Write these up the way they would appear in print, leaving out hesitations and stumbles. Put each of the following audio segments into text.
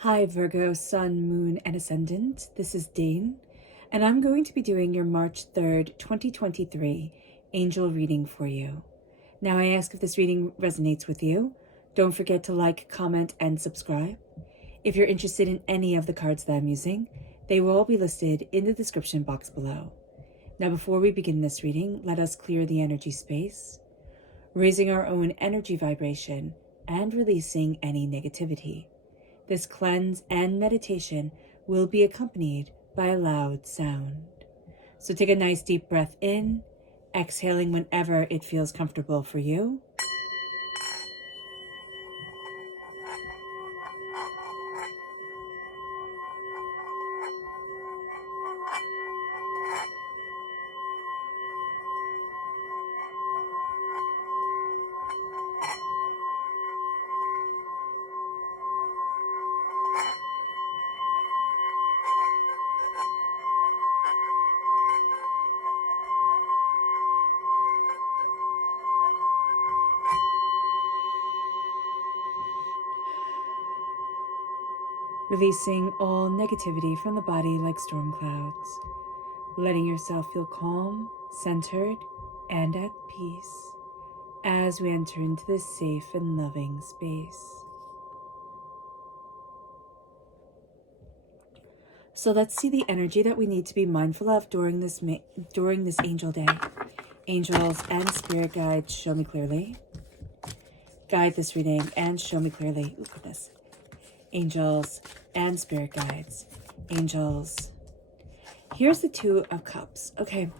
Hi Virgo, Sun, Moon, and Ascendant. This is Dane, and I'm going to be doing your March 3rd, 2023 angel reading for you. Now I ask if this reading resonates with you. Don't forget to like, comment, and subscribe. If you're interested in any of the cards that I'm using, they will all be listed in the description box below. Now before we begin this reading, let us clear the energy space, raising our own energy vibration and releasing any negativity. This cleanse and meditation will be accompanied by a loud sound. So take a nice deep breath in, exhaling whenever it feels comfortable for you. Releasing all negativity from the body like storm clouds. Letting yourself feel calm, centered, and at peace as we enter into this safe and loving space. So let's see the energy that we need to be mindful of during this angel day. Angels and spirit guides, show me clearly. Guide this reading and show me clearly. Oh goodness. Angels and spirit guides. Angels. Here's the Two of Cups. Okay,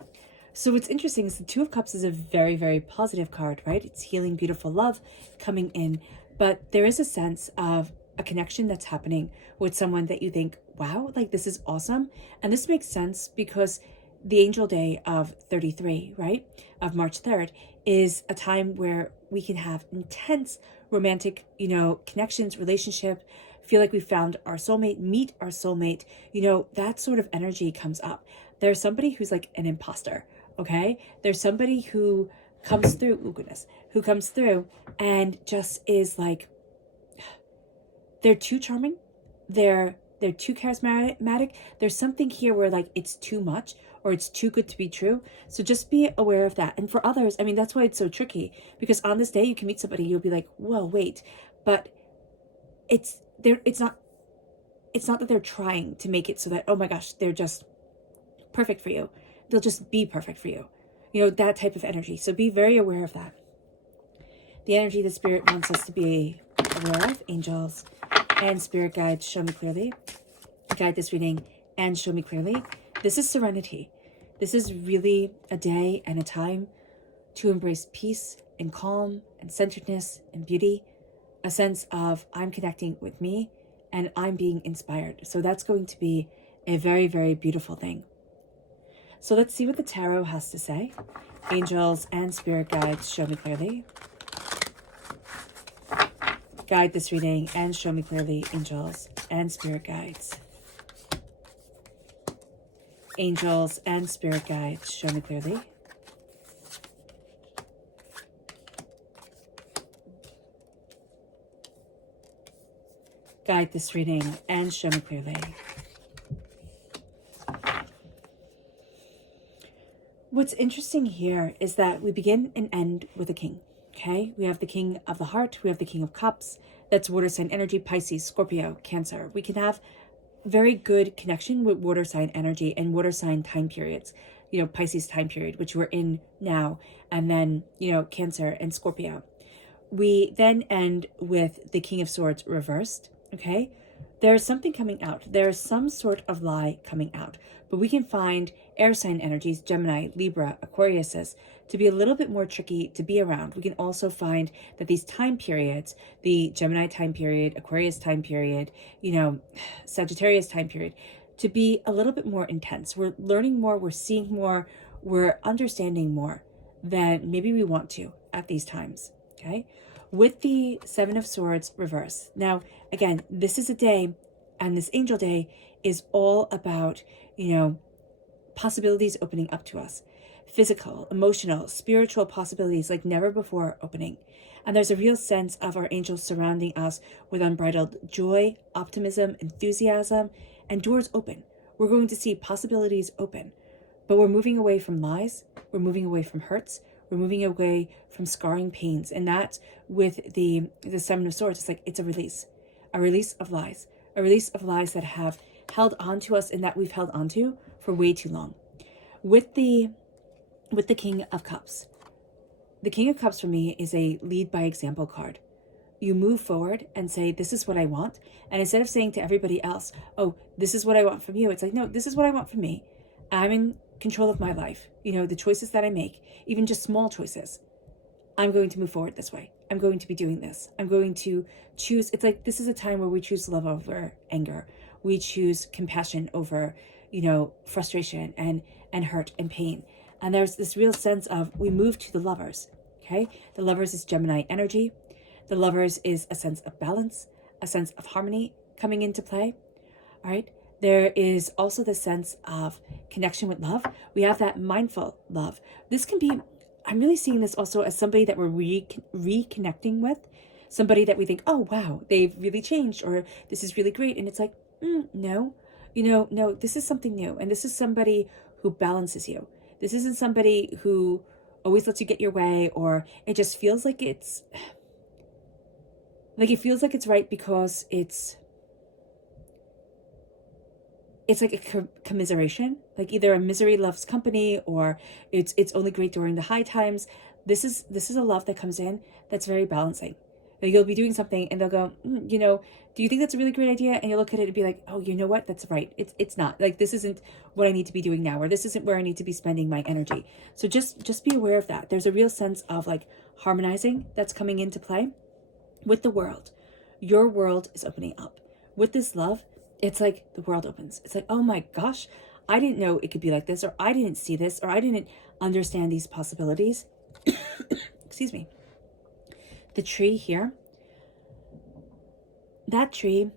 so what's interesting is the Two of Cups is a very, very positive card, right? It's healing, beautiful love coming in, but there is a sense of a connection that's happening with someone that you think, wow, like this is awesome. And this makes sense because the angel day of 33, right, of March 3rd, is a time where we can have intense romantic, connections, relationship, feel like we found our soulmate, meet our soulmate, that sort of energy comes up. There's somebody who's like an imposter, okay? There's somebody who comes through, who comes through and just is like, they're too charming, they're too charismatic. There's something here where like it's too much or it's too good to be true. So just be aware of that. And for others, I mean, that's why it's so tricky, because on this day you can meet somebody, you'll be like, well, wait, but it's not that they're trying to make it so that, oh my gosh, they're just perfect for you. They'll just be perfect for you. That type of energy. So be very aware of that. The energy the spirit wants us to be aware of, angels and spirit guides, show me clearly. Guide this reading and show me clearly. This is serenity. This is really a day and a time to embrace peace and calm and centeredness and beauty. A sense of I'm connecting with me and I'm being inspired. So that's going to be a very, very beautiful thing. So let's see what the tarot has to say. Angels and spirit guides, show me clearly. Guide this reading and show me clearly, angels and spirit guides. Angels and spirit guides, show me clearly. Guide this reading and show me clearly. What's interesting here is that we begin and end with a king, okay? We have the King of the Heart, we have the King of Cups, that's water sign energy, Pisces, Scorpio, Cancer. We can have very good connection with water sign energy and water sign time periods, Pisces time period, which we're in now, and then, Cancer and Scorpio. We then end with the King of Swords reversed, okay? There's something coming out. There's some sort of lie coming out. But we can find air sign energies, Gemini, Libra, Aquariuses, to be a little bit more tricky to be around. We can also find that these time periods, the Gemini time period, Aquarius time period, Sagittarius time period, to be a little bit more intense. We're learning more, we're seeing more, we're understanding more than maybe we want to at these times, okay? With the Seven of Swords reverse. Now, again, this is a day, and this angel day is all about, possibilities opening up to us. Physical, emotional, spiritual possibilities like never before opening. And there's a real sense of our angels surrounding us with unbridled joy, optimism, enthusiasm, and doors open. We're going to see possibilities open, but we're moving away from lies. We're moving away from hurts. We're moving away from scarring pains. And that's with the Seven of Swords. It's like, it's a release of lies, a release of lies that have held on to us and that we've held on to for way too long. With the King of Cups. The King of Cups for me is a lead by example card. You move forward and say, this is what I want. And instead of saying to everybody else, oh, this is what I want from you, it's like, no, this is what I want from me. I'm in control of my life. You know, the choices that I make, even just small choices, I'm going to move forward this way. I'm going to be doing this. I'm going to choose. It's like, this is a time where we choose love over anger. We choose compassion over, you know, frustration and hurt and pain. And there's this real sense of, we move to the Lovers. Okay. The Lovers is Gemini energy. The Lovers is a sense of balance, a sense of harmony coming into play. All right. There is also the sense of connection with love. We have that mindful love. This can be, I'm really seeing this also as somebody that we're reconnecting with, somebody that we think, oh, wow, they've really changed, or this is really great. And it's like, no, no, this is something new. And this is somebody who balances you. This isn't somebody who always lets you get your way, or it just feels like it feels like it's right because it's like a commiseration, like either a misery loves company, or it's only great during the high times. This is a love that comes in that's very balancing. Like, you'll be doing something and they'll go, you know, do you think that's a really great idea? And you look at it and be like, oh, you know what? That's right. It's not. Like, this isn't what I need to be doing now, or this isn't where I need to be spending my energy. So just be aware of that. There's a real sense of like harmonizing that's coming into play with the world. Your world is opening up. With this love, it's like the world opens. It's like, oh my gosh, I didn't know it could be like this, or I didn't see this, or I didn't understand these possibilities. Excuse me. The tree here, that tree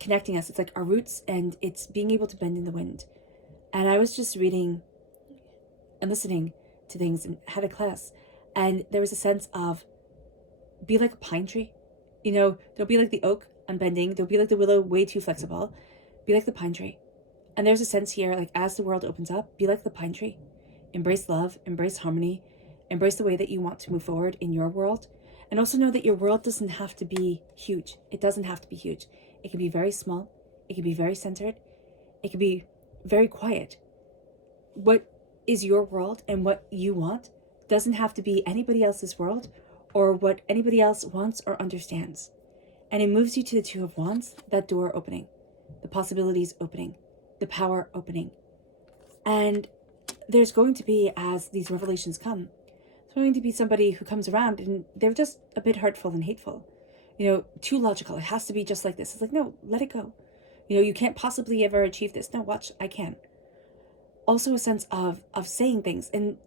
connecting us, it's like our roots, and it's being able to bend in the wind. And I was just reading and listening to things and had a class, and there was a sense of be like a pine tree. You know, don't be like the oak, unbending. Don't be like the willow, way too flexible. Be like the pine tree. And there's a sense here, like, as the world opens up, be like the pine tree. Embrace love, embrace harmony, embrace the way that you want to move forward in your world. And also know that your world doesn't have to be huge. It doesn't have to be huge. It can be very small. It can be very centered. It can be very quiet. What is your world and what you want doesn't have to be anybody else's world or what anybody else wants or understands. And it moves you to the Two of Wands, that door opening, the possibilities opening, the power opening. And there's going to be, as these revelations come, there's going to be somebody who comes around and they're just a bit hurtful and hateful. You know, too logical. It has to be just like this. It's like, no, let it go. You know, you can't possibly ever achieve this. No, watch, I can. Also a sense of saying things, and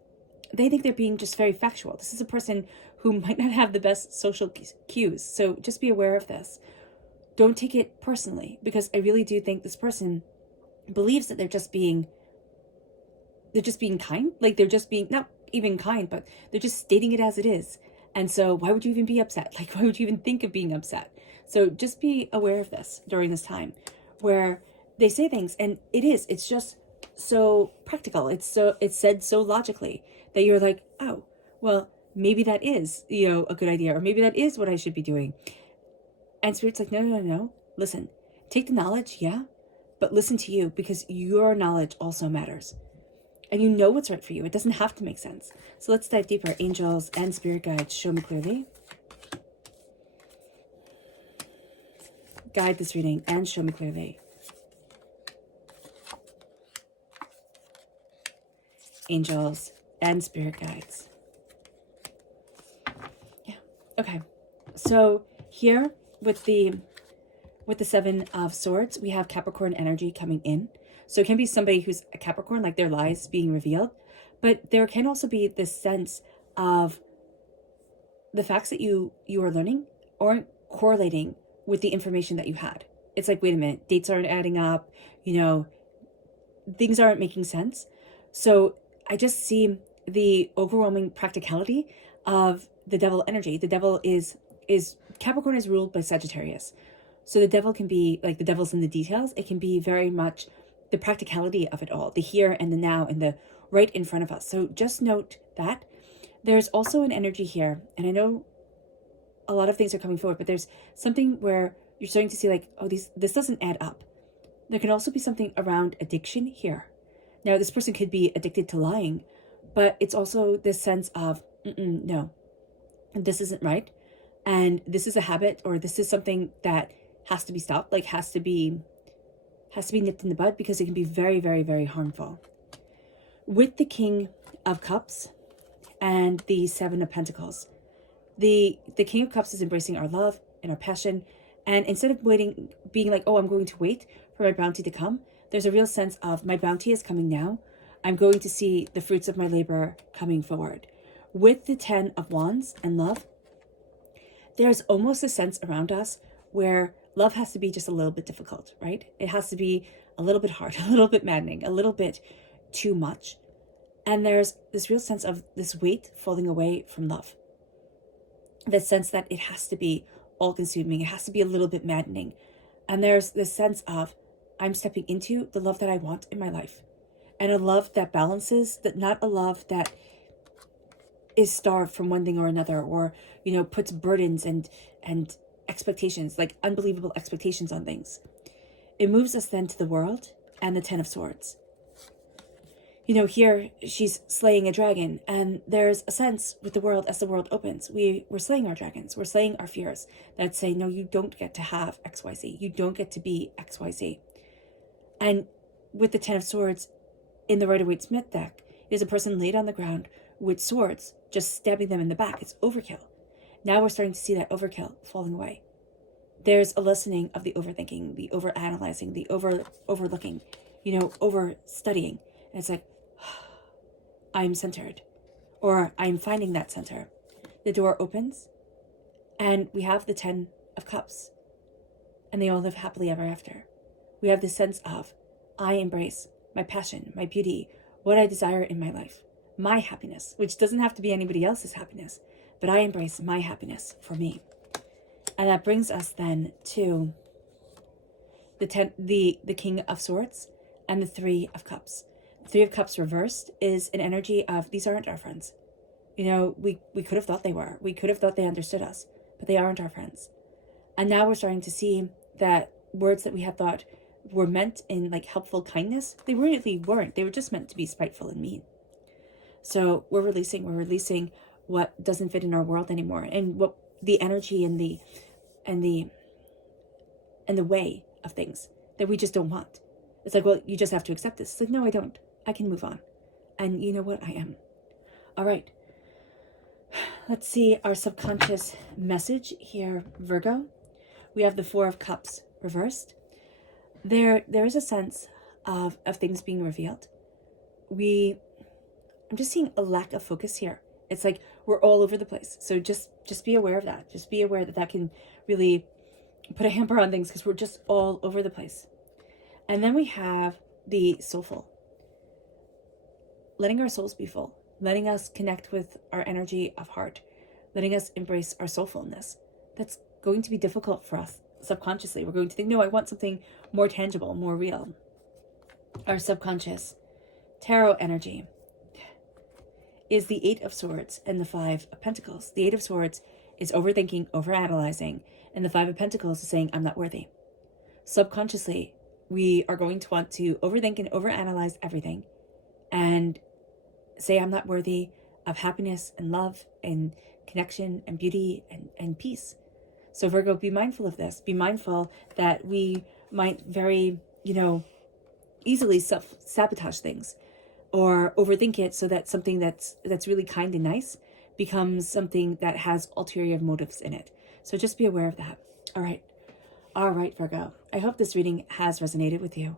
they think they're being just very factual. This is a person who might not have the best social cues. So just be aware of this. Don't take it personally, because I really do think this person believes that they're just being kind. Like, they're just being, not even kind, but they're just stating it as it is. And so why would you even be upset? Like, why would you even think of being upset? So just be aware of this during this time where they say things, and it's just so practical. It's said so logically that you're like, oh, well, maybe that is, you know, a good idea, or maybe that is what I should be doing. And Spirit's like, no. Listen, take the knowledge, yeah, but listen to you, because your knowledge also matters. And you know what's right for you. It doesn't have to make sense. So let's dive deeper. Angels and spirit guides, show me clearly. Guide this reading and show me clearly. Angels and spirit guides. Yeah. Okay. So here with the Seven of Swords, we have Capricorn energy coming in. So it can be somebody who's a Capricorn, like their lies being revealed, but there can also be this sense of the facts that you are learning aren't correlating with the information that you had. It's like, wait a minute, dates aren't adding up, you know, things aren't making sense. So I just see the overwhelming practicality of the devil energy. The devil is Capricorn is ruled by Sagittarius. So the devil can be like the devil's in the details. It can be very much the practicality of it all, the here and the now and the right in front of us. So just note that. There's also an energy here, and I know a lot of things are coming forward, but there's something where you're starting to see like, oh, this doesn't add up. There can also be something around addiction here. Now, this person could be addicted to lying, but it's also this sense of, no, this isn't right. And this is a habit, or this is something that has to be stopped, like has to be nipped in the bud, because it can be very, very, very harmful. With the King of Cups and the Seven of Pentacles, the King of Cups is embracing our love and our passion. And instead of waiting, being like, oh, I'm going to wait for my bounty to come, there's a real sense of my bounty is coming now. I'm going to see the fruits of my labor coming forward. With the 10 of Wands and love, there's almost a sense around us where love has to be just a little bit difficult, right? It has to be a little bit hard, a little bit maddening, a little bit too much. And there's this real sense of this weight falling away from love. The sense that it has to be all-consuming. It has to be a little bit maddening. And there's this sense of, I'm stepping into the love that I want in my life. And a love that balances, that not a love that is starved from one thing or another, or, puts burdens and expectations, like unbelievable expectations on things. It moves us then to the World and the 10 of Swords. Here she's slaying a dragon, and there's a sense with the World as the world opens. We're slaying our dragons. We're slaying our fears that say, no, you don't get to have XYZ. You don't get to be XYZ. And with the 10 of Swords in the Rider-Waite-Smith deck, is a person laid on the ground with swords, just stabbing them in the back. It's overkill. Now we're starting to see that overkill falling away. There's a lessening of the overthinking, the overanalyzing, the overlooking, overstudying. And it's like, I'm centered, or I'm finding that center. The door opens, and we have the 10 of Cups, and they all live happily ever after. We have this sense of, I embrace my passion, my beauty, what I desire in my life, my happiness, which doesn't have to be anybody else's happiness, but I embrace my happiness for me. And that brings us then to the King of Swords and the 3 of Cups. 3 of Cups reversed is an energy of, these aren't our friends. We could have thought they were. We could have thought they understood us, but they aren't our friends. And now we're starting to see that words that we had thought were meant in like helpful kindness, they really weren't. They were just meant to be spiteful and mean. So we're releasing what doesn't fit in our world anymore, and what the energy and the way of things that we just don't want. It's like, well, you just have to accept this. It's like, no, I don't. I can move on. And you know what? I am. All right. Let's see our subconscious message here, Virgo. We have the 4 of Cups reversed. There is a sense of things being revealed. I'm just seeing a lack of focus here. It's like we're all over the place. So just be aware of that. Just be aware that can really put a hamper on things, because we're just all over the place. And then we have the soulful. Letting our souls be full. Letting us connect with our energy of heart. Letting us embrace our soulfulness. That's going to be difficult for us subconsciously. We're going to think, no, I want something more tangible, more real. Our subconscious tarot energy is the 8 of Swords and the 5 of Pentacles. The 8 of Swords is overthinking, overanalyzing, and the 5 of Pentacles is saying, I'm not worthy. Subconsciously, we are going to want to overthink and overanalyze everything and say, I'm not worthy of happiness and love and connection and beauty and peace. So Virgo, be mindful of this. Be mindful that we might very, easily self-sabotage things or overthink it, so that something that's really kind and nice becomes something that has ulterior motives in it. So just be aware of that. All right, Virgo. I hope this reading has resonated with you.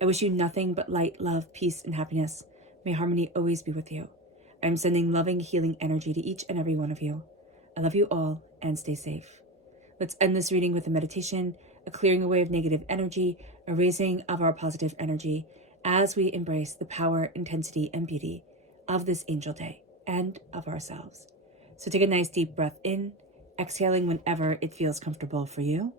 I wish you nothing but light, love, peace, and happiness. May harmony always be with you. I'm sending loving, healing energy to each and every one of you. I love you all, and stay safe. Let's end this reading with a meditation, a clearing away of negative energy, a raising of our positive energy, as we embrace the power, intensity, and beauty of this angel day and of ourselves. So take a nice deep breath in, exhaling whenever it feels comfortable for you.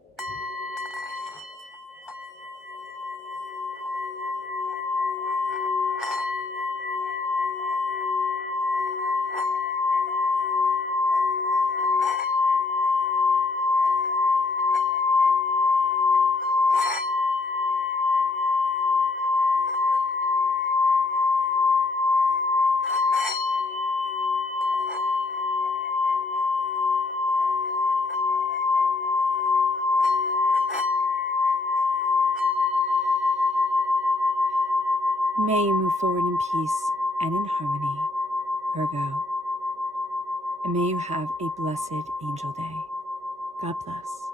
May you move forward in peace and in harmony, Virgo. And may you have a blessed angel day. God bless.